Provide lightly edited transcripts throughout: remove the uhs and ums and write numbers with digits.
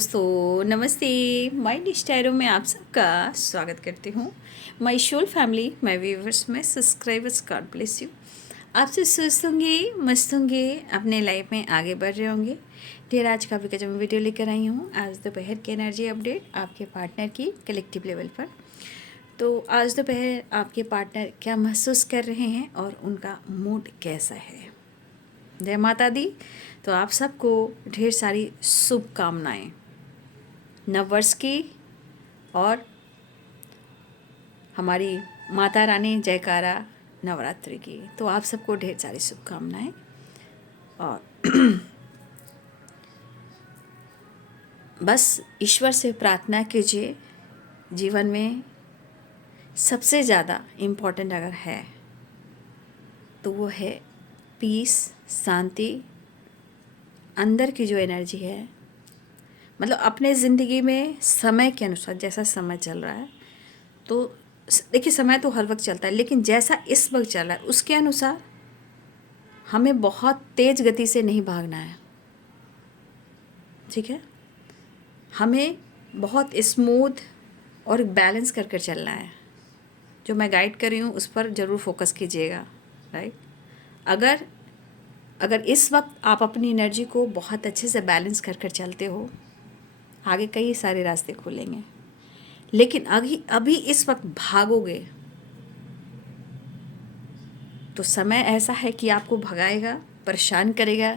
दोस्तों नमस्ते। माइंड स्टायरो में आप सबका स्वागत करती हूँ। My whole family, my viewers, my subscribers, God bless you. आपसे स्वस्थ होंगे, मस्त होंगे, अपने लाइफ में आगे बढ़ रहे होंगे। ढेर आज काफ़ी का जब मैं वीडियो लेकर आई हूँ आज दोपहर की एनर्जी अपडेट आपके पार्टनर की कलेक्टिव लेवल पर। तो आज दोपहर आपके पार्टनर क्या महसूस कर रहे हैं और उनका मूड कैसा है। जय माता दी। तो आप सबको ढेर सारी शुभकामनाएं नववर्ष की और हमारी माता रानी जयकारा नवरात्रि की। तो आप सबको ढेर सारी शुभकामनाएं और बस ईश्वर से प्रार्थना कीजिए। जीवन में सबसे ज़्यादा इम्पोर्टेंट अगर है तो वो है पीस, शांति, अंदर की जो एनर्जी है। मतलब अपने ज़िंदगी में समय के अनुसार जैसा समय चल रहा है, तो देखिए समय तो हर वक्त चलता है, लेकिन जैसा इस वक्त चल रहा है उसके अनुसार हमें बहुत तेज़ गति से नहीं भागना है। ठीक है, हमें बहुत स्मूथ और बैलेंस कर कर चलना है। जो मैं गाइड कर रही हूँ उस पर ज़रूर फोकस कीजिएगा। राइट, अगर इस वक्त आप अपनी एनर्जी को बहुत अच्छे से बैलेंस कर कर चलते हो, आगे कई सारे रास्ते खुलेंगे। लेकिन अभी इस वक्त भागोगे तो समय ऐसा है कि आपको भगाएगा, परेशान करेगा,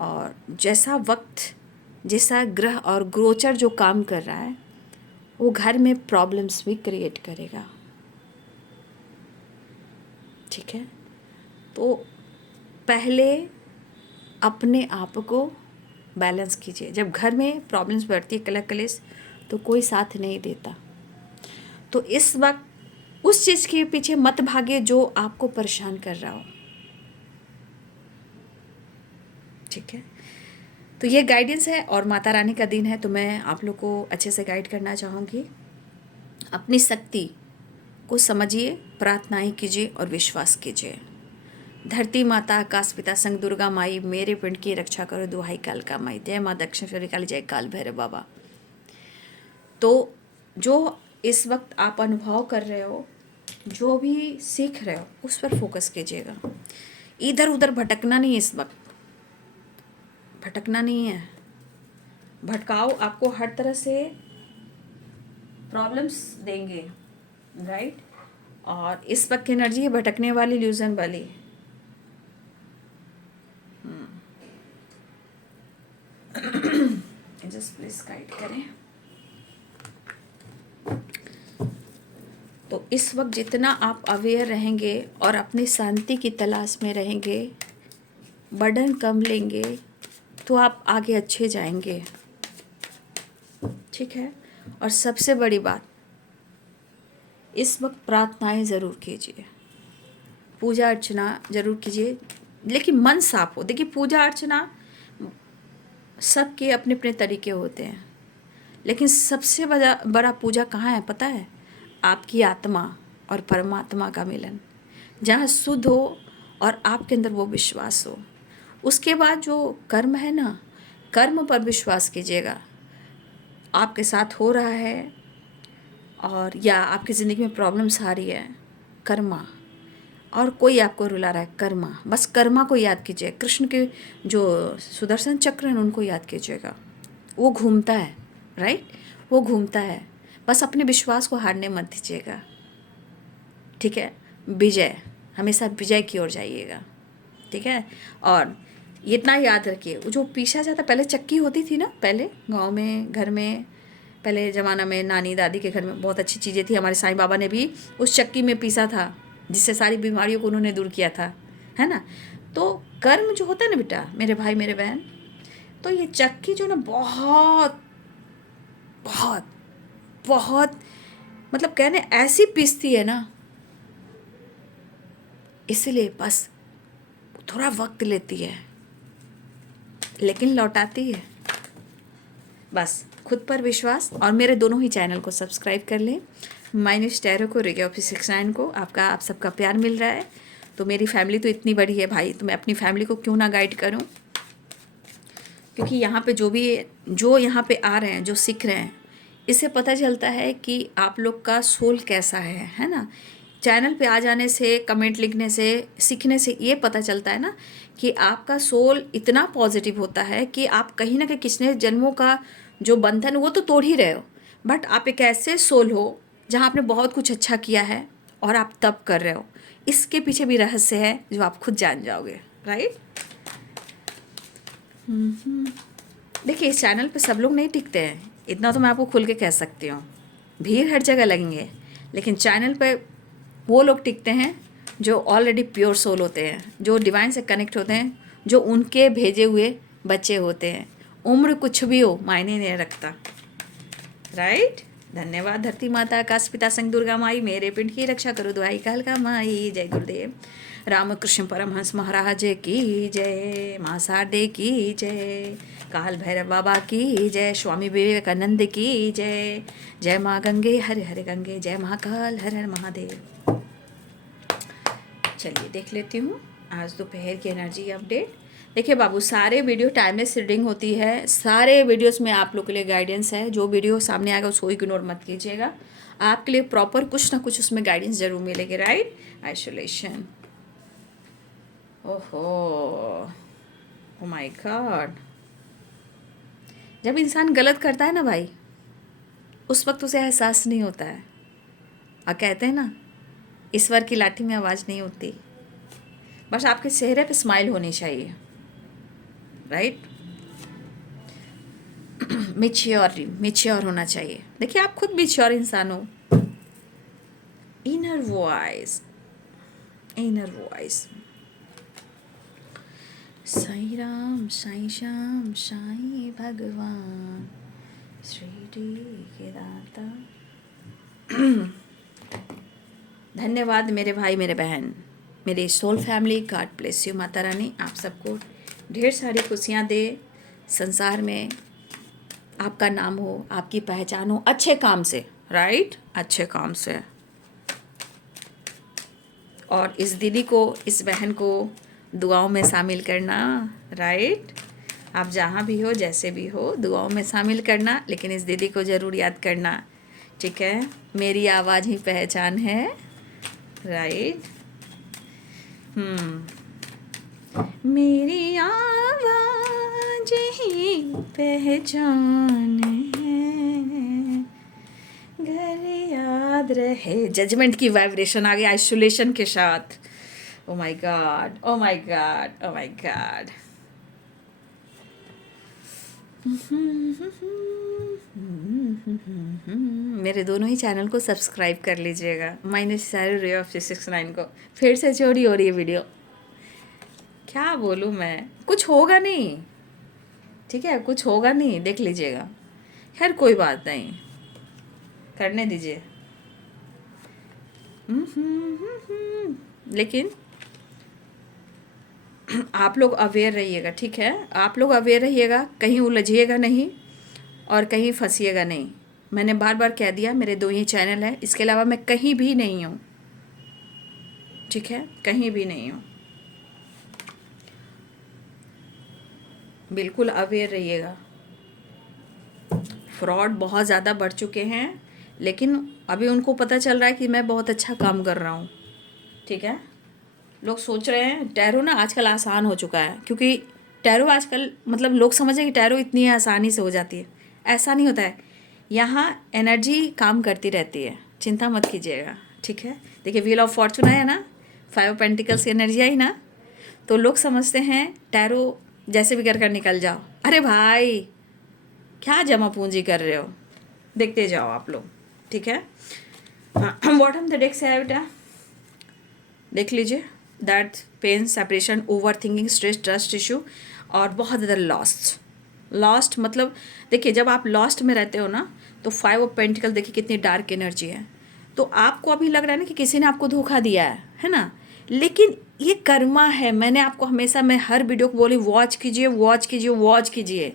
और जैसा वक्त, जैसा ग्रह और गोचर जो काम कर रहा है वो घर में प्रॉब्लम्स भी क्रिएट करेगा। ठीक है, तो पहले अपने आप को बैलेंस कीजिए। जब घर में प्रॉब्लम्स बढ़ती है, कलह कलेश, तो कोई साथ नहीं देता। तो इस वक्त उस चीज़ के पीछे मत भागिए जो आपको परेशान कर रहा हो। ठीक है, तो ये गाइडेंस है और माता रानी का दिन है, तो मैं आप लोग को अच्छे से गाइड करना चाहूँगी। अपनी शक्ति को समझिए, प्रार्थनाएं कीजिए और विश्वास कीजिए। धरती माता, आकाश पिता, संग दुर्गा माई, मेरे पिंड की रक्षा करो, दुहाई काल का माई। जय माँ दक्षिणेश्वरी काली, जय काल भैरव बाबा। तो जो इस वक्त आप अनुभव कर रहे हो, जो भी सीख रहे हो, उस पर फोकस कीजिएगा। इधर उधर भटकना नहीं है। इस वक्त भटकना नहीं है। भटकाओ आपको हर तरह से प्रॉब्लम्स देंगे। राइट, और इस वक्त की एनर्जी है भटकने वाली, इल्यूजन वाली। जस्ट प्लीज गाइड करें। तो इस वक्त जितना आप अवेयर रहेंगे और अपनी शांति की तलाश में रहेंगे, बर्डन कम लेंगे, तो आप आगे अच्छे जाएंगे। ठीक है, और सबसे बड़ी बात, इस वक्त प्रार्थनाएं ज़रूर कीजिए, पूजा अर्चना ज़रूर कीजिए, लेकिन मन साफ हो। देखिए, पूजा अर्चना सबके अपने अपने तरीके होते हैं, लेकिन सबसे बड़ा पूजा कहाँ है पता है? आपकी आत्मा और परमात्मा का मिलन, जहाँ शुद्ध हो और आपके अंदर वो विश्वास हो। उसके बाद जो कर्म है ना, कर्म पर विश्वास कीजिएगा। आपके साथ हो रहा है और या आपकी ज़िंदगी में प्रॉब्लम्स आ रही है, कर्मा, और कोई आपको रुला रहा है, कर्मा। बस कर्मा को याद कीजिए। कृष्ण के जो सुदर्शन चक्र हैं उनको याद कीजिएगा। वो घूमता है। राइट, वो घूमता है। बस अपने विश्वास को हारने मत दीजिएगा। ठीक है, विजय, हमेशा विजय की ओर जाइएगा। ठीक है, और इतना याद रखिए, वो जो पीसा जाता, पहले चक्की होती थी ना, पहले गांव में, घर में, पहले ज़माना में नानी दादी के घर में बहुत अच्छी चीज़ें थी। हमारे साईं बाबा ने भी उस चक्की में पीसा था, जिससे सारी बीमारियों को उन्होंने दूर किया था, है ना। तो कर्म जो होता है ना बेटा, मेरे भाई मेरे बहन, तो ये चक्की जो ना बहुत बहुत बहुत मतलब कहने ऐसी पीसती है ना, इसलिए बस थोड़ा वक्त लेती है, लेकिन लौटाती है। बस खुद पर विश्वास, और मेरे दोनों ही चैनल को सब्सक्राइब कर लें। माइंड स्टायरो को, रेगे ऑफ 69 को। आप सबका प्यार मिल रहा है, तो मेरी फैमिली तो इतनी बड़ी है भाई, तो मैं अपनी फैमिली को क्यों ना गाइड करूं। क्योंकि यहाँ पे जो यहाँ पे आ रहे हैं, जो सीख रहे हैं, इससे पता चलता है कि आप लोग का सोल कैसा है ना। चैनल पे आ जाने से, कमेंट लिखने से, सीखने से ये पता चलता है ना कि आपका सोल इतना पॉजिटिव होता है कि आप कहीं ना कहीं किसने जन्मों का जो बंधन वो तो तोड़ ही रहे हो, बट आप एक ऐसे सोल हो जहाँ आपने बहुत कुछ अच्छा किया है और आप तब कर रहे हो। इसके पीछे भी रहस्य है जो आप खुद जान जाओगे, राइट। देखिए, इस चैनल पे सब लोग नहीं टिकते हैं, इतना तो मैं आपको खुल के कह सकती हूँ। भीड़ हर जगह लगेंगे, लेकिन चैनल पे वो लोग टिकते हैं जो ऑलरेडी प्योर सोल होते हैं, जो डिवाइन से कनेक्ट होते हैं, जो उनके भेजे हुए बच्चे होते हैं। उम्र कुछ भी हो, मायने नहीं रखता, राइट। धन्यवाद धरती माता, आकाश पिता, संग दुर्गा माई, मेरे पिंड की रक्षा करो दुआई कालका माई। जय गुरुदेव, रामकृष्ण परमहंस महाराज की जय, माँ शारदे की जय, काल भैरव बाबा की जय, स्वामी विवेकानंद की जय, जय माँ गंगे हर हर गंगे, जय महाकाल हर हर महादेव। चलिए देख लेती हूँ आज दोपहर की एनर्जी अपडेट। देखिए बाबू, सारे वीडियो टाइमलेस रीडिंग होती है, सारे वीडियोस में आप लोग के लिए गाइडेंस है। जो वीडियो सामने आएगा उसको इग्नोर मत कीजिएगा, आपके लिए प्रॉपर कुछ ना कुछ उसमें गाइडेंस जरूर मिलेगी, राइट। आइसोलेशन, ओहो, ओ माय गॉड, जब इंसान गलत करता है ना भाई, उस वक्त उसे एहसास नहीं होता है। और कहते हैं ना, ईश्वर की लाठी में आवाज़ नहीं होती, बस आपके चेहरे पे स्माइल होनी चाहिए, राइट। मेच्योर होना चाहिए। देखिए, आप खुद मेच्योर इंसान हो। इनर वॉइस, साईं राम, साईं श्याम, साईं भगवान, श्री के दाता। धन्यवाद मेरे भाई, मेरे बहन, मेरे soul family, god bless you. Mata Rani आप सबको ढेर सारी खुशियाँ दे, संसार में आपका नाम हो, आपकी पहचान हो अच्छे काम से, राइट, अच्छे काम से। और इस दीदी को, इस बहन को दुआओं में शामिल करना, राइट। आप जहाँ भी हो, जैसे भी हो, दुआओं में शामिल करना, लेकिन इस दीदी को ज़रूर याद करना, ठीक है। मेरी आवाज़ ही पहचान है, राइट। मेरी आवाज़ ही पहचान है, घर याद रहे। जजमेंट की वाइब्रेशन आ गई आइसोलेशन के साथ। Oh my God, oh my God, oh my God. मेरे दोनों ही चैनल को सब्सक्राइब कर लीजिएगा। -सारे रे ऑफ 669 को फिर से चोरी हो रही है वीडियो। क्या बोलूँ मैं, कुछ होगा नहीं, ठीक है, कुछ होगा नहीं, देख लीजिएगा। खैर कोई बात नहीं, करने दीजिए। लेकिन आप लोग अवेयर रहिएगा, ठीक है। आप लोग अवेयर रहिएगा, कहीं उलझिएगा नहीं और कहीं फंसिएगा नहीं। मैंने बार बार कह दिया, मेरे 2 ही चैनल हैं, इसके अलावा मैं कहीं भी नहीं हूँ, ठीक है, कहीं भी नहीं हूँ। बिल्कुल अवेयर रहिएगा। फ्रॉड बहुत ज़्यादा बढ़ चुके हैं, लेकिन अभी उनको पता चल रहा है कि मैं बहुत अच्छा काम कर रहा हूँ, ठीक है। लोग सोच रहे हैं टैरो ना आजकल आसान हो चुका है, क्योंकि टैरो आजकल मतलब लोग समझें कि टैरो इतनी आसानी से हो जाती है। ऐसा नहीं होता है, यहाँ एनर्जी काम करती रहती है, चिंता मत कीजिएगा, ठीक है। देखिए, व्हील ऑफ फॉर्चून आया ना, 5 पेंटिकल्स की एनर्जी आई ना, तो लोग समझते हैं टैरो जैसे भी कर निकल जाओ। अरे भाई, क्या जमा पूंजी कर रहे हो, देखते जाओ आप लोग, ठीक है। बॉटम द डेक से आया बेटा, देख लीजिए। दर्द, pain, separation, overthinking, stress, trust issue और बहुत ज़्यादा लॉस्ट मतलब देखिए, जब आप लॉस्ट में रहते हो ना, तो 5 ऑफ पेंटिकल देखिए कितनी डार्क एनर्जी है। तो आपको अभी लग रहा है ना कि किसी ने आपको धोखा दिया है ना, लेकिन ये कर्मा है। मैंने आपको हमेशा, मैं हर वीडियो को बोली, वॉच कीजिए, वॉच कीजिए, वॉच कीजिए,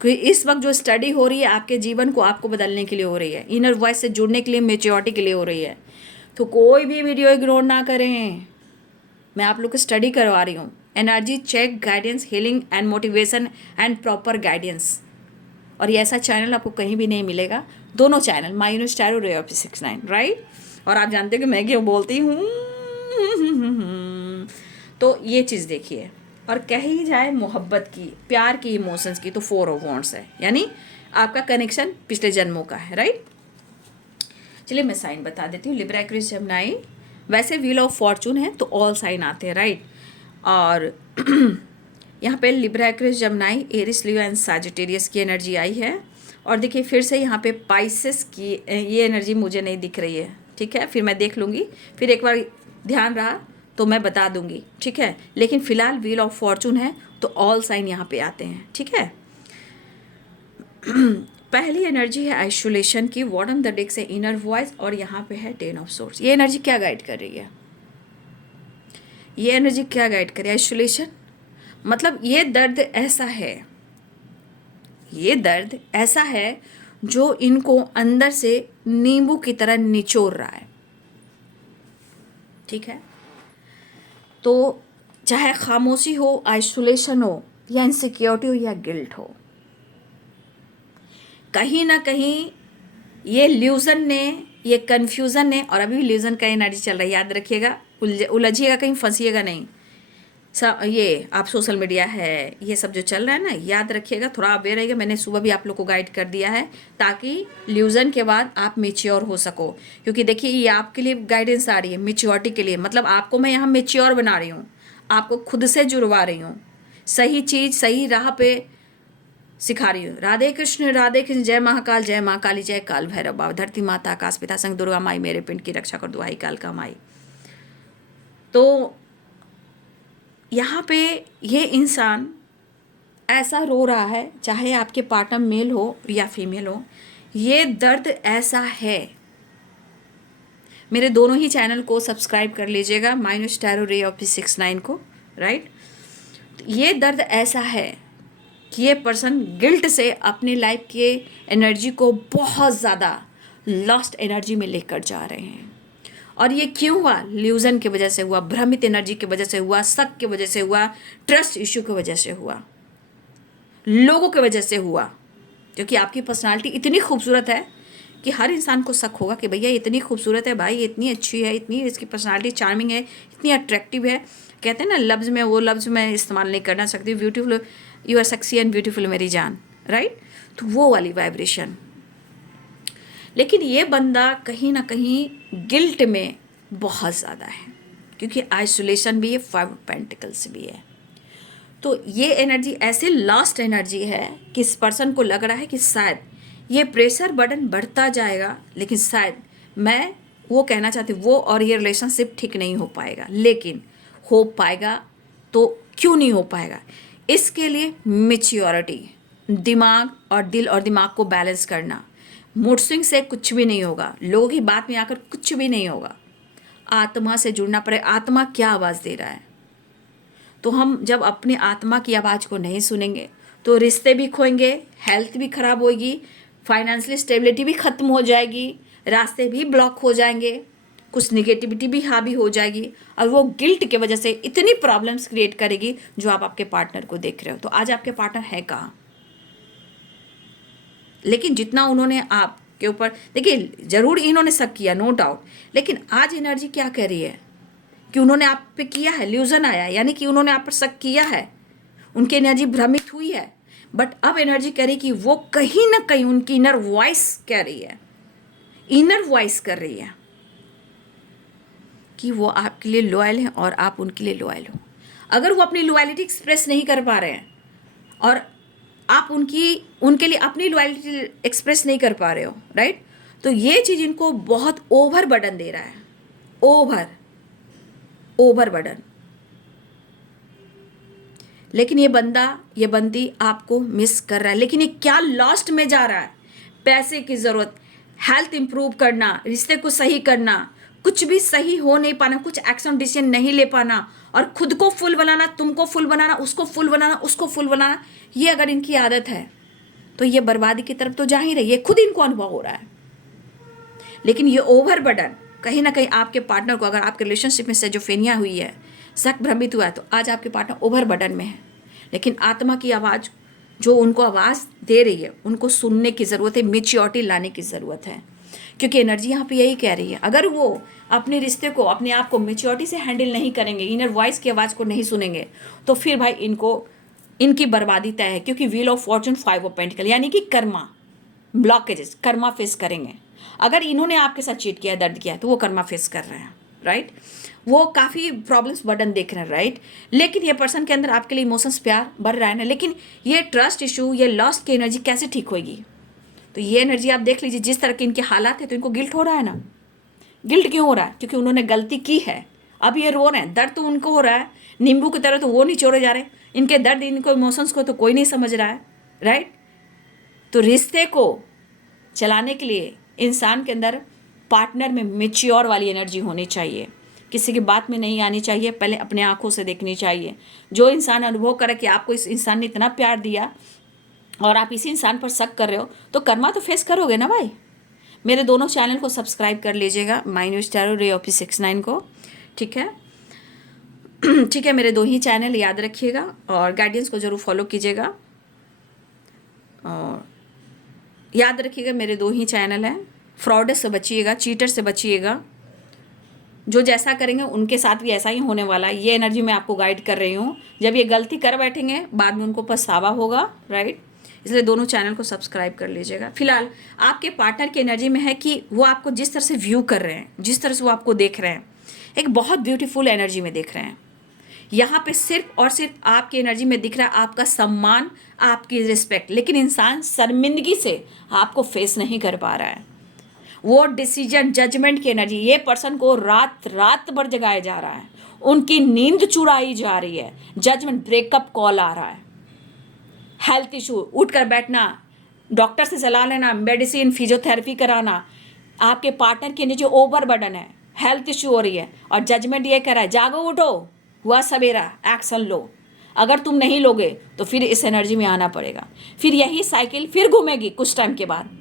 क्योंकि इस वक्त जो स्टडी हो रही है आपके जीवन को आपको बदलने के लिए हो रही है, इनर वॉइस से जुड़ने के लिए, मेच्योरिटी के लिए हो रही है। तो कोई भी वीडियो इग्नोर ना करें, मैं आप लोग को स्टडी करवा रही हूँ, energy check, guidance, healing and motivation and proper guidance. और ये ऐसा चैनल आपको कहीं भी नहीं मिलेगा। दोनों channel, my universe tarot, ray of 69, right. और आप जानते हो कि मैं क्यों बोलती हूँ। तो ये चीज़ देखिए। और कही जाए मोहब्बत की, प्यार की, इमोशंस की, तो 4 ऑफ वॉन्ड्स है, यानी आपका कनेक्शन पिछले जन्मों का है, राइट। चलिए मैं साइन बता देती हूँ। Libra, Aquarius, Gemini. वैसे व्हील ऑफ फॉर्चून है तो ऑल साइन आते हैं, राइट। और यहाँ पे Libra, Aquarius, Gemini, Aries, Leo and Sagittarius की एनर्जी आई है। और देखिए फिर से यहाँ पे पाइसेस की ये एनर्जी मुझे नहीं दिख रही है, ठीक है, फिर मैं देख लूँगी, फिर एक बार ध्यान रहा तो मैं बता दूँगी, ठीक है। लेकिन फिलहाल व्हील ऑफ फॉर्चून है तो ऑल साइन यहाँ पे आते हैं, ठीक है। पहली एनर्जी है आइसोलेशन की, बॉटम द डेक से इनर वॉइस, और यहाँ पे है 10 ऑफ सोर्स। ये एनर्जी क्या गाइड कर रही है? ये एनर्जी क्या गाइड कर रही है? आइसोलेशन मतलब ये दर्द ऐसा है, ये दर्द ऐसा है जो इनको अंदर से नींबू की तरह निचोड़ रहा है, ठीक है। तो चाहे खामोशी हो, आइसोलेशन हो, या इनसिक्योरिटी हो, या गिल्ट हो, कहीं ना कहीं ये ल्यूजन ने, ये कन्फ्यूज़न ने, और अभी भी ल्यूजन का एनर्जी चल रहा है, याद रखिएगा, उलझिएगा कहीं, फंसिएगा नहीं। सब ये आप सोशल मीडिया है, ये सब जो चल रहा है ना, याद रखिएगा, थोड़ा अवेयर रहिएगा। मैंने सुबह भी आप लोग को गाइड कर दिया है ताकि ल्यूजन के बाद आप मेच्योर हो सको। क्योंकि देखिए ये आपके लिए गाइडेंस आ रही है मेच्योरिटी के लिए, मतलब आपको मैं यहाँ मेच्योर बना रही हूँ, आपको खुद से जुड़वा रही हूँ, सही चीज़ सही राह पे सिखा रही हूँ। राधे कृष्ण, राधे कृष्ण। जय महाकाल, जय महाकाली, जय काल भैरव बाबा, धरती माता, आकाश पिता, संग दुर्गा माई, मेरे पिंड की रक्षा कर दुहाई काल का माई। तो यहाँ पे ये इंसान ऐसा रो रहा है, चाहे आपके पार्टनर मेल हो या फीमेल हो, ये दर्द ऐसा है। मेरे दोनों ही चैनल को सब्सक्राइब कर लीजिएगा, my universe tarot, ray of 69 को, राइट। ये दर्द ऐसा है कि ये पर्सन गिल्ट से अपनी लाइफ के एनर्जी को बहुत ज़्यादा लॉस्ट एनर्जी में लेकर जा रहे हैं। और ये क्यों हुआ? ल्यूजन की वजह से हुआ, भ्रमित एनर्जी की वजह से हुआ, शक की वजह से हुआ, ट्रस्ट इश्यू की वजह से हुआ, लोगों की वजह से हुआ। क्योंकि आपकी पर्सनालिटी इतनी खूबसूरत है कि हर इंसान को शक होगा कि भैया इतनी खूबसूरत है, भाई इतनी अच्छी है, इतनी इसकी पर्सनालिटी चार्मिंग है, इतनी अट्रैक्टिव है। कहते हैं ना लफ्ज़ में, वो लफ्ज़ मैं इस्तेमाल नहीं करना सकती, beautiful, you are sexy and beautiful मेरी जान, राइट। तो वो वाली वाइब्रेशन। लेकिन ये बंदा कहीं ना कहीं गिल्ट में बहुत ज़्यादा है, क्योंकि आइसोलेशन भी है, 5 पेंटिकल्स भी है। तो ये एनर्जी ऐसे लास्ट एनर्जी है कि इस पर्सन को लग रहा है कि शायद ये प्रेशर बर्डन बढ़ता जाएगा, लेकिन शायद मैं वो कहना चाहती हूँ, वो और ये रिलेशनशिप ठीक नहीं हो पाएगा। लेकिन हो पाएगा तो क्यों नहीं हो पाएगा? इसके लिए मैच्योरिटी, दिमाग और दिल और दिमाग को बैलेंस करना। मूड स्विंग से कुछ भी नहीं होगा, लोगों की बात में आकर कुछ भी नहीं होगा। आत्मा से जुड़ना पड़े। आत्मा क्या आवाज़ दे रहा है? तो हम जब अपनी आत्मा की आवाज़ को नहीं सुनेंगे तो रिश्ते भी खोएंगे, हेल्थ भी खराब होगी, फाइनेंशियल स्टेबिलिटी भी ख़त्म हो जाएगी, रास्ते भी ब्लॉक हो जाएंगे, कुछ निगेटिविटी भी हावी हो जाएगी, और वो गिल्ट की वजह से इतनी प्रॉब्लम्स क्रिएट करेगी जो आप आपके पार्टनर को देख रहे हो। तो आज आपके पार्टनर है कहाँ? लेकिन जितना उन्होंने आपके ऊपर, देखिए ज़रूर इन्होंने शक किया, नो डाउट, लेकिन आज एनर्जी क्या कह रही है कि उन्होंने आप पे किया है, ल्यूजन आया, यानी कि उन्होंने आप पर शक किया है, उनकी एनर्जी भ्रमित हुई है। बट अब एनर्जी कह रही कि वो कहीं ना कहीं उनकी इनर वॉइस कह रही है, इनर वॉइस कर रही है कि वो आपके लिए लॉयल हैं और आप उनके लिए लॉयल हो। अगर वो अपनी लॉयलिटी एक्सप्रेस नहीं कर पा रहे हैं और आप उनके लिए अपनी लॉयल्टी एक्सप्रेस नहीं कर पा रहे हो, राइट, तो ये चीज़ इनको बहुत ओवर बर्डन दे रहा है, ओवर बर्डन। लेकिन ये बंदी आपको मिस कर रहा है। लेकिन ये क्या लॉस्ट में जा रहा है? पैसे की ज़रूरत, हेल्थ इंप्रूव करना, रिश्ते को सही करना, कुछ भी सही हो नहीं पाना, कुछ एक्शन डिसीजन नहीं ले पाना, और खुद को फुल बनाना, तुमको फुल बनाना, उसको फुल बनाना, उसको फुल बनाना, ये अगर इनकी आदत है तो ये बर्बादी की तरफ तो जा ही रही है, खुद इनको अनुभव हो रहा है। लेकिन ये ओवर बर्डन कहीं ना कहीं आपके पार्टनर को, अगर आपके रिलेशनशिप में से जो फेनिया हुई है, शक भ्रमित हुआ है तो आज आपके पार्टनर ओवर बर्डन में है, लेकिन आत्मा की आवाज़ जो उनको आवाज़ दे रही है उनको सुनने की ज़रूरत है, मैच्योरिटी लाने की ज़रूरत है, क्योंकि एनर्जी यहाँ पे यही कह रही है। अगर वो अपने रिश्ते को, अपने आप को मैच्योरिटी से हैंडल नहीं करेंगे, इनर वॉइस की आवाज़ को नहीं सुनेंगे, तो फिर भाई इनकी बर्बादी तय है, क्योंकि wheel of Fortune 5 of pentacle यानी कि कर्मा ब्लॉकेजेस, कर्मा फेस करेंगे। अगर इन्होंने आपके साथ चीट किया, दर्द किया, तो वो कर्मा फेस कर रहे हैं, राइट। वो काफ़ी प्रॉब्लम्स बर्डन देख रहे हैं, राइट। लेकिन ये पर्सन के अंदर आपके लिए इमोशंस प्यार बढ़ रहा है ना, लेकिन ये ट्रस्ट इशू, ये लॉस्ट की एनर्जी कैसे ठीक होगी? तो ये एनर्जी आप देख लीजिए, जिस तरह के इनके हालात है तो इनको गिल्ट हो रहा है ना। गिल्ट क्यों हो रहा है? क्योंकि उन्होंने गलती की है। अब ये रो रहे हैं, दर्द तो उनको हो रहा है, नींबू की तरह तो वो निचोड़े जा रहे हैं, इनके दर्द, इनको इमोशंस को तो कोई नहीं समझ रहा है, राइट। तो रिश्ते को चलाने के लिए इंसान के अंदर, पार्टनर में मैच्योर वाली एनर्जी होनी चाहिए, किसी की बात में नहीं आनी चाहिए, पहले अपने आंखों से देखनी चाहिए। जो इंसान अनुभव करे कि आपको इस इंसान ने इतना प्यार दिया और आप इसी इंसान पर शक कर रहे हो, तो कर्मा तो फेस करोगे ना भाई। मेरे दोनों चैनल को सब्सक्राइब कर लीजिएगा, माय न्यूज़ टैरो, रे ऑफिस 69 को, ठीक है। ठीक है, मेरे 2 ही चैनल याद रखिएगा और गाइडेंस को ज़रूर फॉलो कीजिएगा। और याद रखिएगा मेरे 2 ही चैनल हैं। फ्रॉड से बचिएगा, चीटर से बचिएगा। जो जैसा करेंगे उनके साथ भी ऐसा ही होने वाला है। ये एनर्जी मैं आपको गाइड कर रही हूँ। जब ये गलती कर बैठेंगे बाद में उनको पछतावा होगा, राइट। इसलिए दोनों चैनल को सब्सक्राइब कर लीजिएगा। फिलहाल आपके पार्टनर की एनर्जी में है कि वो आपको जिस तरह से व्यू कर रहे हैं, जिस तरह से वो आपको देख रहे हैं, एक बहुत ब्यूटीफुल एनर्जी में देख रहे हैं। यहाँ पे सिर्फ और सिर्फ आपकी एनर्जी में दिख रहा है आपका सम्मान, आपकी रिस्पेक्ट, लेकिन इंसान शर्मिंदगी से आपको फेस नहीं कर पा रहा है। वो डिसीजन, जजमेंट की एनर्जी, ये पर्सन को रात रात भर जगाया जा रहा है, उनकी नींद चुराई जा रही है, जजमेंट, ब्रेकअप कॉल आ रहा है, हेल्थ इशू, उठकर बैठना, डॉक्टर से सलाह लेना, मेडिसिन, फिजियोथेरेपी कराना। आपके पार्टनर की एनर्जी ओवर बर्डन है, हेल्थ इशू हो रही है और जजमेंट ये कह रहा है जागो, उठो, हुआ सवेरा, एक्शन लो। अगर तुम नहीं लोगे तो फिर इस एनर्जी में आना पड़ेगा। फिर यही साइकिल फिर घूमेगी कुछ टाइम के बाद।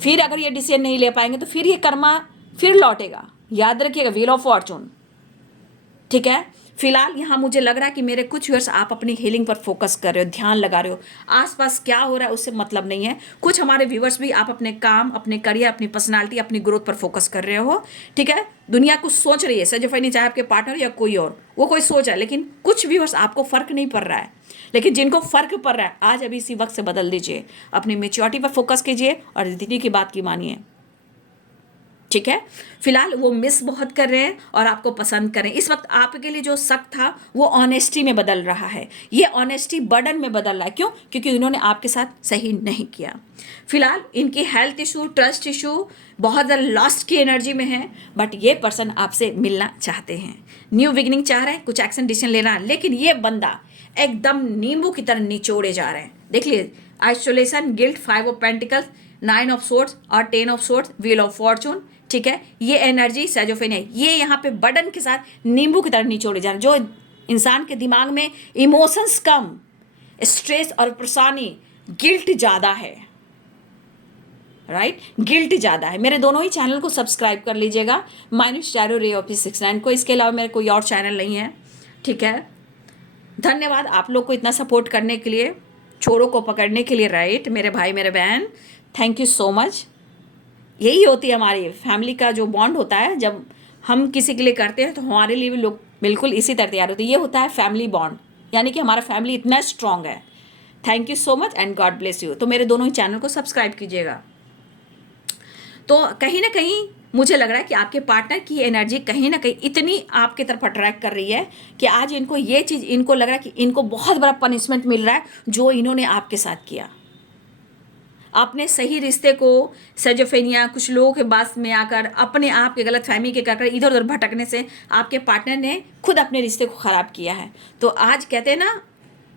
फिर अगर ये डिसीजन नहीं ले पाएंगे तो फिर ये कर्मा फिर लौटेगा। याद रखिएगा, व्हील ऑफ फॉर्चून, ठीक है। फिलहाल यहाँ मुझे लग रहा है कि मेरे कुछ व्यूअर्स आप अपनी हीलिंग पर फोकस कर रहे हो, ध्यान लगा रहे हो, आसपास क्या हो रहा है उससे मतलब नहीं है। कुछ हमारे व्यूअर्स भी आप अपने काम, अपने करियर, अपनी पर्सनालिटी, अपनी ग्रोथ पर फोकस कर रहे हो, ठीक है। दुनिया कुछ सोच रही है, सजोफाई, चाहे आपके पार्टनर या कोई और, वो कोई सोच है, लेकिन कुछ व्यूअर्स आपको फर्क नहीं पड़ रहा है। लेकिन जिनको फर्क पड़ रहा है, आज अभी इसी वक्त से बदल दीजिए, अपनी मैच्योरिटी पर फोकस कीजिए और दीदी की बात की मानिए, ठीक है। फिलहाल वो मिस बहुत कर रहे हैं और आपको पसंद करें। इस वक्त आपके लिए जो शक था वो ऑनेस्टी में बदल रहा है, ये ऑनेस्टी बर्डन में बदल रहा है। क्यों? क्योंकि इन्होंने आपके साथ सही नहीं किया। फिलहाल इनकी हेल्थ इशू, ट्रस्ट इशू, बहुत ज़्यादा लॉस्ट की एनर्जी में है, बट ये पर्सन आपसे मिलना चाहते हैं, न्यू बिगिनिंग चाह रहे हैं, कुछ एक्शन डिसीजन लेना है, लेकिन ये बंदा एकदम नींबू की तरह निचोड़े जा रहे हैं। देख लीजिए, isolation, guilt, 5 of pentacles, 9 of swords और 10 of swords, wheel of Fortune, ठीक है। ये एनर्जी सैजोफेन है, ये यहाँ पे बर्डन के साथ नींबू की तरह निचोड़े जा रहे हैं। जो इंसान के दिमाग में इमोशंस कम, स्ट्रेस और परेशानी, गिल्ट ज़्यादा है, राइट, गिल्ट ज़्यादा है। मेरे दोनों ही चैनल को सब्सक्राइब कर लीजिएगा, माय न्यूज़ टैरो, रे ऑफिस 69 को। इसके अलावा मेरे कोई और चैनल नहीं है, ठीक है। धन्यवाद आप लोग को इतना सपोर्ट करने के लिए, चोरों को पकड़ने के लिए, राइट, मेरे भाई, मेरे बहन, थैंक यू सो मच। यही होती है हमारी फैमिली का जो बॉन्ड होता है, जब हम किसी के लिए करते हैं तो हमारे लिए भी लोग बिल्कुल इसी तरह तैयार होते हैं। ये होता है फैमिली बॉन्ड, यानी कि हमारा फैमिली इतना स्ट्रांग है। Thank you so much and God bless you. तो मेरे दोनों ही चैनल को सब्सक्राइब कीजिएगा। तो कहीं ना कहीं मुझे लग रहा है कि आपके पार्टनर की एनर्जी कहीं ना कहीं इतनी आपकी तरफ अट्रैक्ट कर रही है कि आज इनको ये चीज़, इनको लग रहा है कि इनको बहुत बड़ा पनिशमेंट मिल रहा है जो इन्होंने आपके साथ किया। अपने सही रिश्ते को सजोफेनिया, कुछ लोगों के बात में आकर, अपने आप के गलत फहमी के कर इधर उधर भटकने से आपके पार्टनर ने खुद अपने रिश्ते को ख़राब किया है। तो आज कहते हैं ना,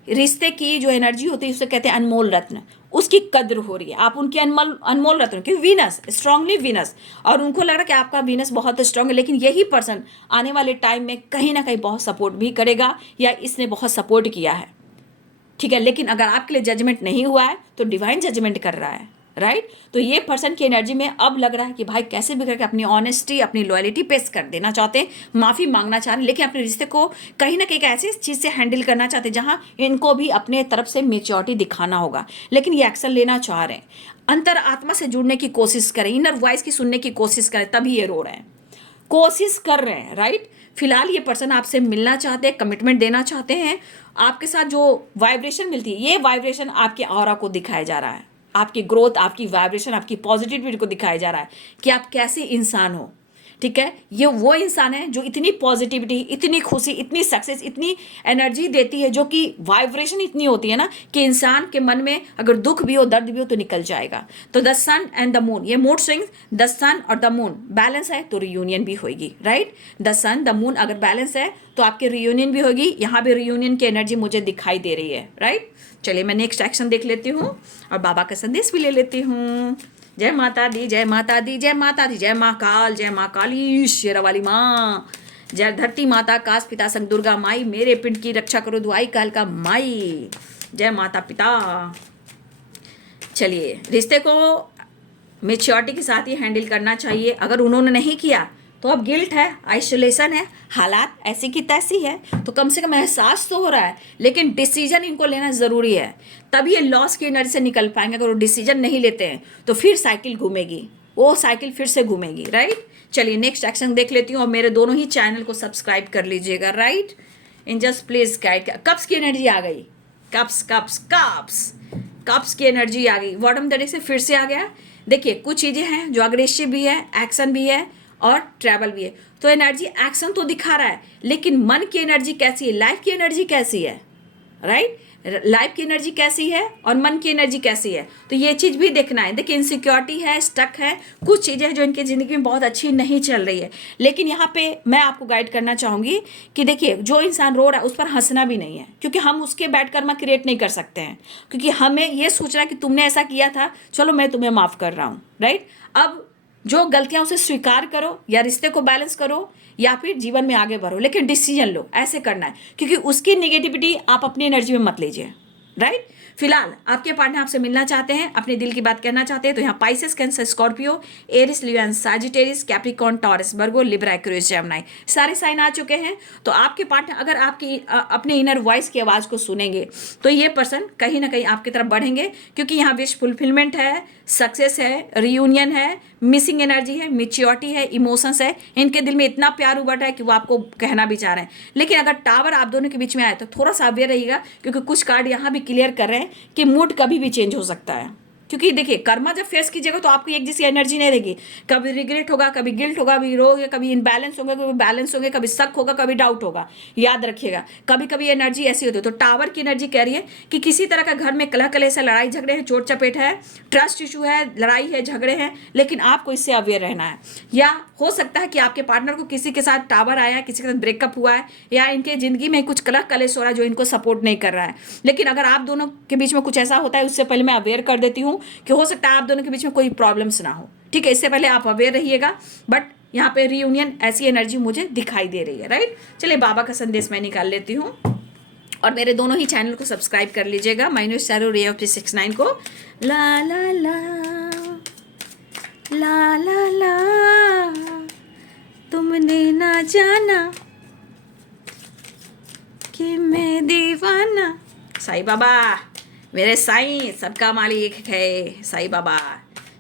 रिश्ते की जो एनर्जी होती है उसे कहते हैं अनमोल रत्न, उसकी कद्र हो रही है। आप उनके अनमोल रत्न, क्योंकि वीनस, स्ट्रांगली वीनस, और उनको लग रहा है कि आपका वीनस बहुत स्ट्रांग है, लेकिन यही पर्सन आने वाले टाइम में कहीं ना कहीं बहुत सपोर्ट भी करेगा या इसने बहुत सपोर्ट किया है, ठीक है। लेकिन अगर आपके लिए जजमेंट नहीं हुआ है तो डिवाइन जजमेंट कर रहा है, राइट। तो ये पर्सन की एनर्जी में अब लग रहा है कि भाई कैसे भी करके अपनी ऑनेस्टी, अपनी लॉयल्टी पेश कर देना चाहते हैं, माफ़ी मांगना चाह रहे हैं, लेकिन अपने रिश्ते को कहीं ना कहीं एक ऐसी चीज़ से हैंडल करना चाहते हैं जहाँ इनको भी अपने तरफ से मेच्योरिटी दिखाना होगा, लेकिन ये एक्शन लेना चाह रहे हैं। अंतर आत्मा से जुड़ने की कोशिश करें, इनर वॉइस की सुनने की कोशिश करें, तभी ये रो रहे हैं, कोशिश कर रहे हैं, राइट। फिलहाल ये पर्सन आपसे मिलना चाहते हैं, कमिटमेंट देना चाहते हैं, आपके साथ जो वाइब्रेशन मिलती है, ये वाइब्रेशन आपके ऑरा को दिखाया जा रहा है, आपकी ग्रोथ, आपकी वाइब्रेशन, आपकी पॉजिटिविटी को दिखाया जा रहा है कि आप कैसे इंसान हो। ठीक है, ये वो इंसान है जो इतनी पॉजिटिविटी, इतनी खुशी, इतनी सक्सेस, इतनी एनर्जी देती है, जो कि वाइब्रेशन इतनी होती है ना कि इंसान के मन में अगर दुख भी हो, दर्द भी हो तो निकल जाएगा। तो the sun and the moon, ये मूड स्विंग्स, द सन और द मून बैलेंस है तो रियूनियन भी होगी, right. The sun the moon अगर बैलेंस है तो आपकी रियूनियन भी होगी। यहाँ भी रियूनियन की एनर्जी मुझे दिखाई दे रही है, राइट। चलिए मैं नेक्स्ट एक्शन देख लेती हूँ और बाबा का संदेश भी ले लेती हूँ। जय माता दी, जय माता दी, जय माता दी, जय माँ काल, जय माँ काली शेरा वाली माँ, जय धरती माता, काश पिता संग दुर्गा माई, मेरे पिंड की रक्षा करो दुआई काल का माई, जय माता पिता। चलिए, रिश्ते को मेच्योरिटी के साथ ही हैंडल करना चाहिए। अगर उन्होंने नहीं किया तो अब गिल्ट है, आइसोलेशन है, हालात ऐसी की तैसी है, तो कम से कम एहसास तो हो रहा है, लेकिन डिसीजन इनको लेना ज़रूरी है, तभी ये लॉस की एनर्जी से निकल पाएंगे। अगर वो डिसीजन नहीं लेते हैं तो फिर साइकिल घूमेगी, वो साइकिल फिर से घूमेगी, राइट। चलिए नेक्स्ट एक्शन देख लेती हूँ और मेरे दोनों ही चैनल को सब्सक्राइब कर लीजिएगा, right. In just please guide, cups की एनर्जी आ गई, कप्स कप्स कप्स कप्स की एनर्जी आ गई, बॉटम द डेक से फिर से आ गया। देखिए कुछ चीज़ें हैं जो अग्रेसिव भी है, एक्शन भी है और ट्रैवल भी है। तो एनर्जी एक्शन तो दिखा रहा है, लेकिन मन की एनर्जी कैसी है, लाइफ की एनर्जी कैसी है, राइट। लाइफ की एनर्जी कैसी है और मन की एनर्जी कैसी है, तो ये चीज़ भी देखना है। देखिए इनसिक्योरिटी है, स्टक है, कुछ चीज़ें हैं जो इनकी ज़िंदगी में बहुत अच्छी नहीं चल रही है, लेकिन यहाँ पे मैं आपको गाइड करना चाहूँगी कि देखिए जो इंसान रो रहा है उस पर हंसना भी नहीं है, क्योंकि हम उसके बैड कर्मा क्रिएट नहीं कर सकते हैं, क्योंकि हमें ये सोचना है कि तुमने ऐसा किया था, चलो मैं तुम्हें माफ़ कर रहा हूँ, राइट। अब जो गलतियां उसे स्वीकार करो, या रिश्ते को बैलेंस करो, या फिर जीवन में आगे बढ़ो, लेकिन डिसीजन लो, ऐसे करना है, क्योंकि उसकी नेगेटिविटी आप अपनी एनर्जी में मत लीजिए, राइट। फिलहाल आपके पार्टनर आपसे मिलना चाहते हैं, अपने दिल की बात कहना चाहते हैं, तो यहाँ Pisces, Cancer, Scorpio, Aries, Leo and Sagittarius, Capricorn, Taurus, Virgo, Libra, Aquarius, Gemini, सारे साइन आ चुके हैं। तो आपके पार्टनर अगर आपकी अपने इनर वॉइस की आवाज़ को सुनेंगे तो ये पर्सन कहीं ना कहीं आपकी तरफ बढ़ेंगे, क्योंकि यहाँ विश फुलफिलमेंट है, सक्सेस है, रियूनियन है, मिसिंग एनर्जी है, मिच्योरिटी है, इमोशंस है, इनके दिल में इतना प्यार उबटा है कि वो आपको कहना भी चाह रहे हैं। लेकिन अगर टावर आप दोनों के बीच में आए तो थोड़ा सा अवेयर रहिएगा, क्योंकि कुछ कार्ड यहाँ भी क्लियर कर रहे हैं कि मूड कभी भी चेंज हो सकता है, क्योंकि देखिए कर्मा जब फेस कीजिएगा तो आपको एक जैसी एनर्जी नहीं रहेगी, कभी रिग्रेट होगा, कभी गिल्ट होगा, कभी रोगे, कभी इनबैलेंस होंगे, कभी बैलेंस होंगे, कभी शक होगा, कभी डाउट होगा। याद रखिएगा, कभी कभी एनर्जी ऐसी होती है। तो टावर की एनर्जी कह रही है कि किसी तरह का घर में कलह कलेश है, लड़ाई झगड़े हैं, चोट चपेट है, ट्रस्ट इशू है, लड़ाई है, झगड़े हैं, लेकिन आपको इससे अवेयर रहना है। या हो सकता है कि आपके पार्टनर को किसी के साथ टावर आया है, किसी के साथ ब्रेकअप हुआ है, या इनके जिंदगी में कुछ कलह कलेश हो रहा है जो इनको सपोर्ट नहीं कर रहा है। लेकिन अगर आप दोनों के बीच में कुछ ऐसा होता है, उससे पहले मैं अवेयर कर देती हूँ कि हो सकता है आप दोनों के बीच में कोई प्रॉब्लम्स ना हो, ठीक है, इससे पहले आप अवेयर रहिएगा। बट यहाँ पे रियूनियन ऐसी एनर्जी मुझे दिखाई दे रही है, राइट। चलिए बाबा का संदेश मैं निकाल लेती हूँ और मेरे दोनों ही चैनल को सब्सक्राइब कर लीजिएगा, माइनस चारो रे ऑफ 69 को। ला ला ला ला ला ला, तुमने ना जाना कि मैं दीवाना। साईं बाबा मेरे साईं, सबका मालिक है साईं बाबा।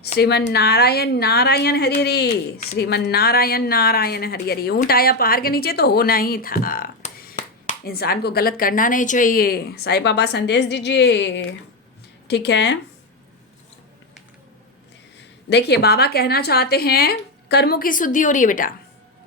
श्रीमन नारायण नारायण हरि हरि, श्रीमन नारायण नारायण हरि हरि। ऊँट आया पहाड़ के नीचे तो होना ही था, इंसान को गलत करना नहीं चाहिए। साईं बाबा संदेश दीजिए, ठीक है। देखिए बाबा कहना चाहते हैं कर्मों की शुद्धि हो रही है बेटा,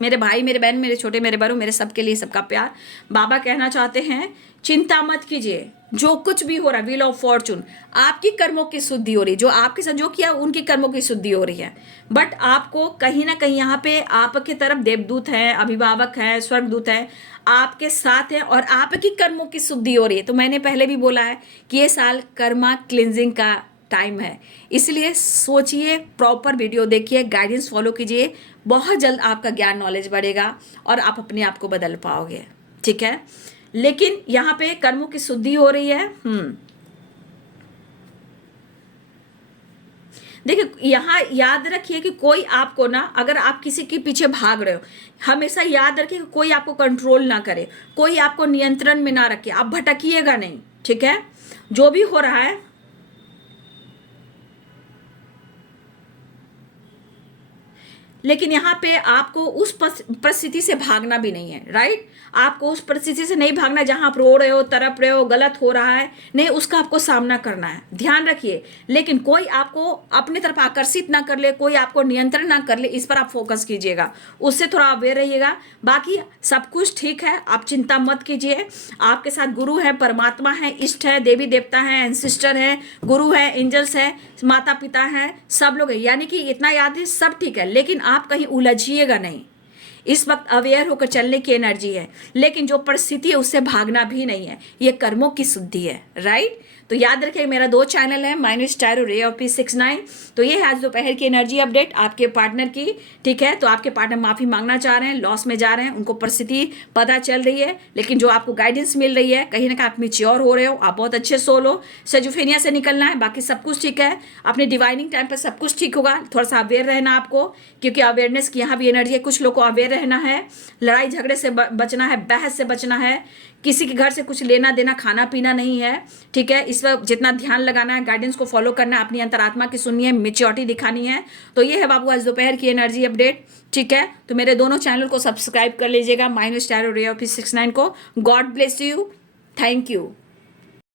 मेरे भाई, मेरे बहन, मेरे छोटे, मेरे बड़ों, मेरे सबके लिए सबका प्यार। बाबा कहना चाहते हैं चिंता मत कीजिए, जो कुछ भी हो रहा है, व्हील ऑफ फॉर्चून, आपकी कर्मों की शुद्धि हो रही है, जो आपके साथ जो किया उनकी कर्मों की शुद्धि हो रही है। बट आपको कहीं ना कहीं यहाँ पे आपकी तरफ देवदूत हैं, अभिभावक हैं, स्वर्गदूत हैं, आपके साथ हैं और आपकी कर्मों की शुद्धि हो रही है। तो मैंने पहले भी बोला है कि ये साल कर्मा क्लिनजिंग का टाइम है, इसलिए सोचिए, प्रॉपर वीडियो देखिए, गाइडेंस फॉलो कीजिए, बहुत जल्द आपका ज्ञान नॉलेज बढ़ेगा और आप अपने आप को बदल पाओगे, ठीक है। लेकिन यहाँ पे कर्मों की शुद्धि हो रही है। देखिए यहाँ याद रखिए कि कोई आपको ना, अगर आप किसी के पीछे भाग रहे हो, हमेशा याद रखिए कि कोई आपको कंट्रोल ना करे, कोई आपको नियंत्रण में ना रखे, आप भटकिएगा नहीं, ठीक है। जो भी हो रहा है, लेकिन यहाँ पे आपको उस परिस्थिति से भागना भी नहीं है, राइट। आपको उस परिस्थिति से नहीं भागना जहां आप रो रहे हो, तड़प रहे हो, गलत हो रहा है, नहीं, उसका आपको सामना करना है, ध्यान रखिए। लेकिन कोई आपको अपनी तरफ आकर्षित ना कर ले, कोई आपको नियंत्रण ना कर ले, इस पर आप फोकस कीजिएगा, उससे थोड़ा अवेयर रहिएगा। बाकी सब कुछ ठीक है, आप चिंता मत कीजिए। आपके साथ गुरु है, परमात्मा है, इष्ट है, देवी देवता है, एंसिस्टर है, गुरु है, एंजल्स है, माता पिता हैं, सब लोग हैं, यानी कि इतना याद है, सब ठीक है। लेकिन आप कहीं उलझिएगा नहीं, इस वक्त अवेयर होकर चलने की एनर्जी है, लेकिन जो परिस्थिति है उससे भागना भी नहीं है, ये कर्मों की शुद्धि है, राइट। तो याद रखिए मेरा 2 चैनल है, minus tarot ray of peace 69। तो ये है आज दोपहर की एनर्जी अपडेट आपके पार्टनर की, ठीक है। तो आपके पार्टनर माफी मांगना चाह रहे हैं, लॉस में जा रहे हैं, उनको परिस्थिति पता चल रही है, लेकिन जो आपको गाइडेंस मिल रही है, कहीं ना कहीं आप मैच्योर हो रहे हो, आप बहुत अच्छे सोल हो, सेजोफेनिया से निकलना है, बाकी सब कुछ ठीक है। अपने डिवाइनिंग टाइम पर सब कुछ ठीक होगा, थोड़ा सा अवेयर रहना आपको, क्योंकि अवेयरनेस की यहाँ भी एनर्जी है। कुछ लोग को अवेयर रहना है, लड़ाई झगड़े से बचना है, बहस से बचना है, किसी के घर से कुछ लेना देना खाना पीना नहीं है, ठीक है। इस वक्त जितना ध्यान लगाना है, गाइडेंस को फॉलो करना है, अपनी अंतरात्मा की सुनिए, मेच्योरिटी दिखानी है। तो ये है बाबू आज दोपहर की एनर्जी अपडेट, ठीक है। तो मेरे दोनों चैनल को सब्सक्राइब कर लीजिएगा, माइनस टैरो रे ऑफ 69 को। God bless you, thank you.